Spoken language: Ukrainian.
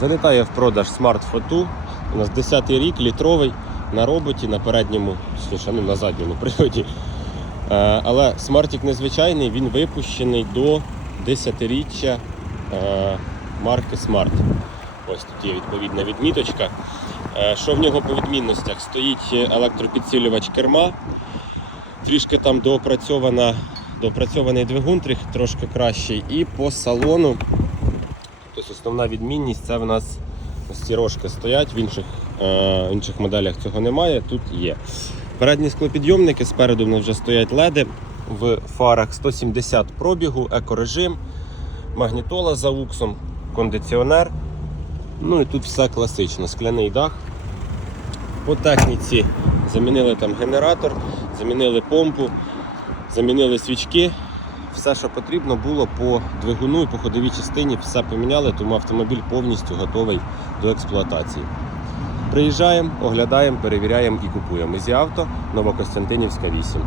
Залітає в продаж Smart Photo. У нас 10 й рік, літровий, на роботі, на передньому, ну, на задньому приводі. Е, Але смартик незвичайний, він випущений до 10-річчя е, марки Smart. Ось тут є відповідна відміточка. Е, Що в нього по відмінностях? Стоїть електропідсилювач керма, трішки там доопрацьована, доопрацьований двигун, трошки кращий. І по салону, тобто основна відмінність це в нас ось ці рожки стоять, в інших, е, інших моделях цього немає, тут є. Передні склопідйомники, спереду в нас вже стоять леди в фарах 170 пробігу, екорежим, магнітола за уксом, кондиціонер. Ну і тут все класично, скляний дах. По техніці замінили там генератор, замінили помпу, замінили свічки. Все, що потрібно було по двигуну і по ходовій частині, все поміняли, тому автомобіль повністю готовий до експлуатації. Приїжджаємо, оглядаємо, перевіряємо і купуємо. Зі авто Новокостянтинівська 8.